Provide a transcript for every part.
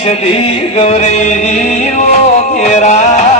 સદી ગૌરી કેરા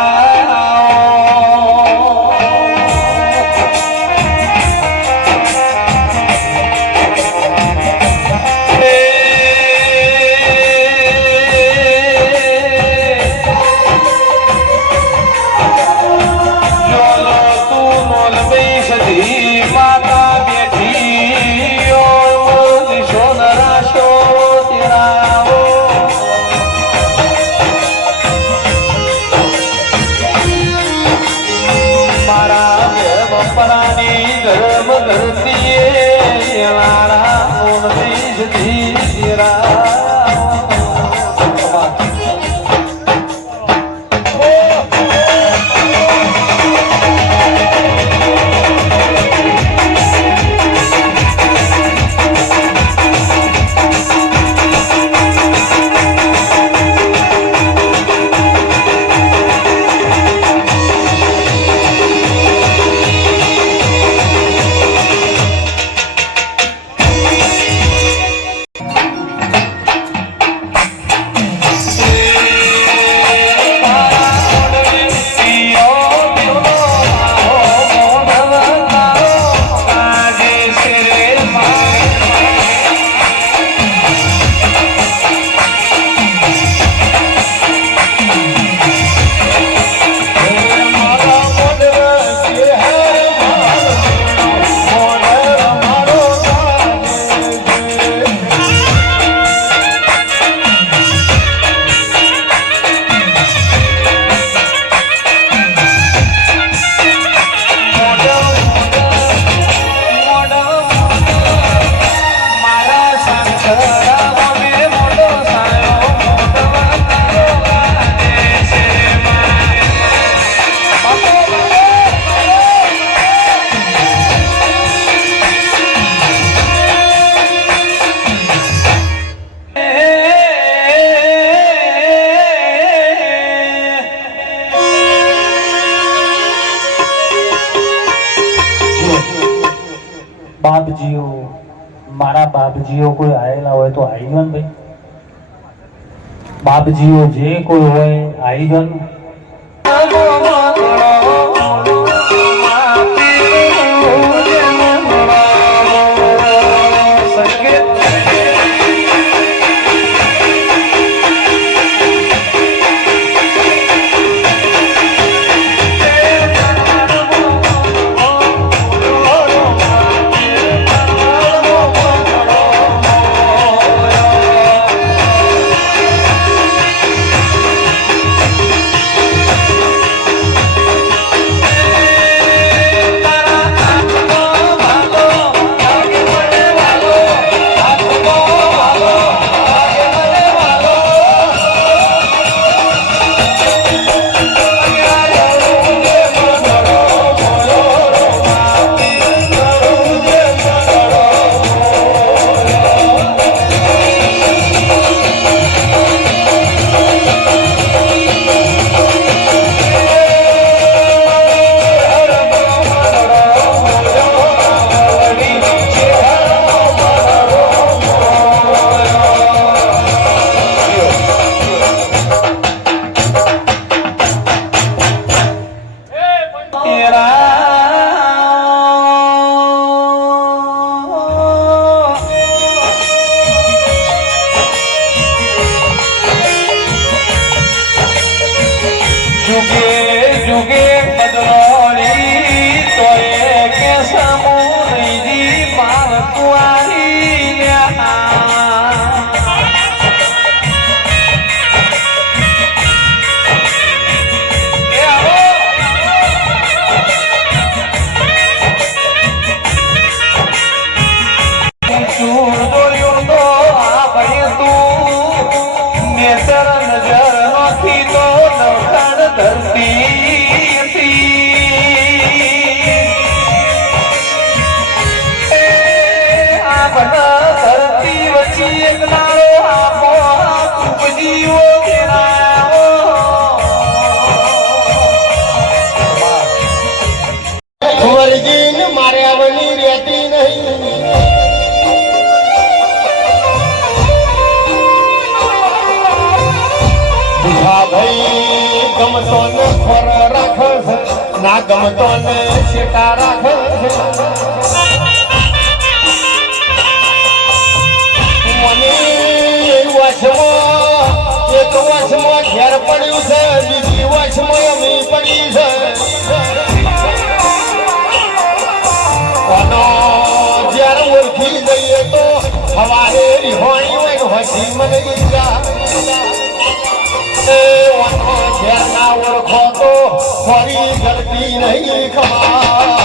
બાપજીઓ મારા બાપજીઓ કોઈ આવેલા હોય તો આવી જાઓ ને ભાઈ બાપજીઓ જે કોઈ હોય આવી જાઓ ને ભાઈ ગમતો ને ખોર રાખે છે ના ગમતો ને શેટા રાખે છે મને વચમાં એક વચમાં ઘેર પડ્યું છે બીજી વચમાં અમી પડી છે કોનો જ્યારે ઓળખી જઈએ તો હવારે રિહોણી હોય હસી મને ઈજા ઘેર ના ઓળખો તો ફરી ગલતી નહીં ખમા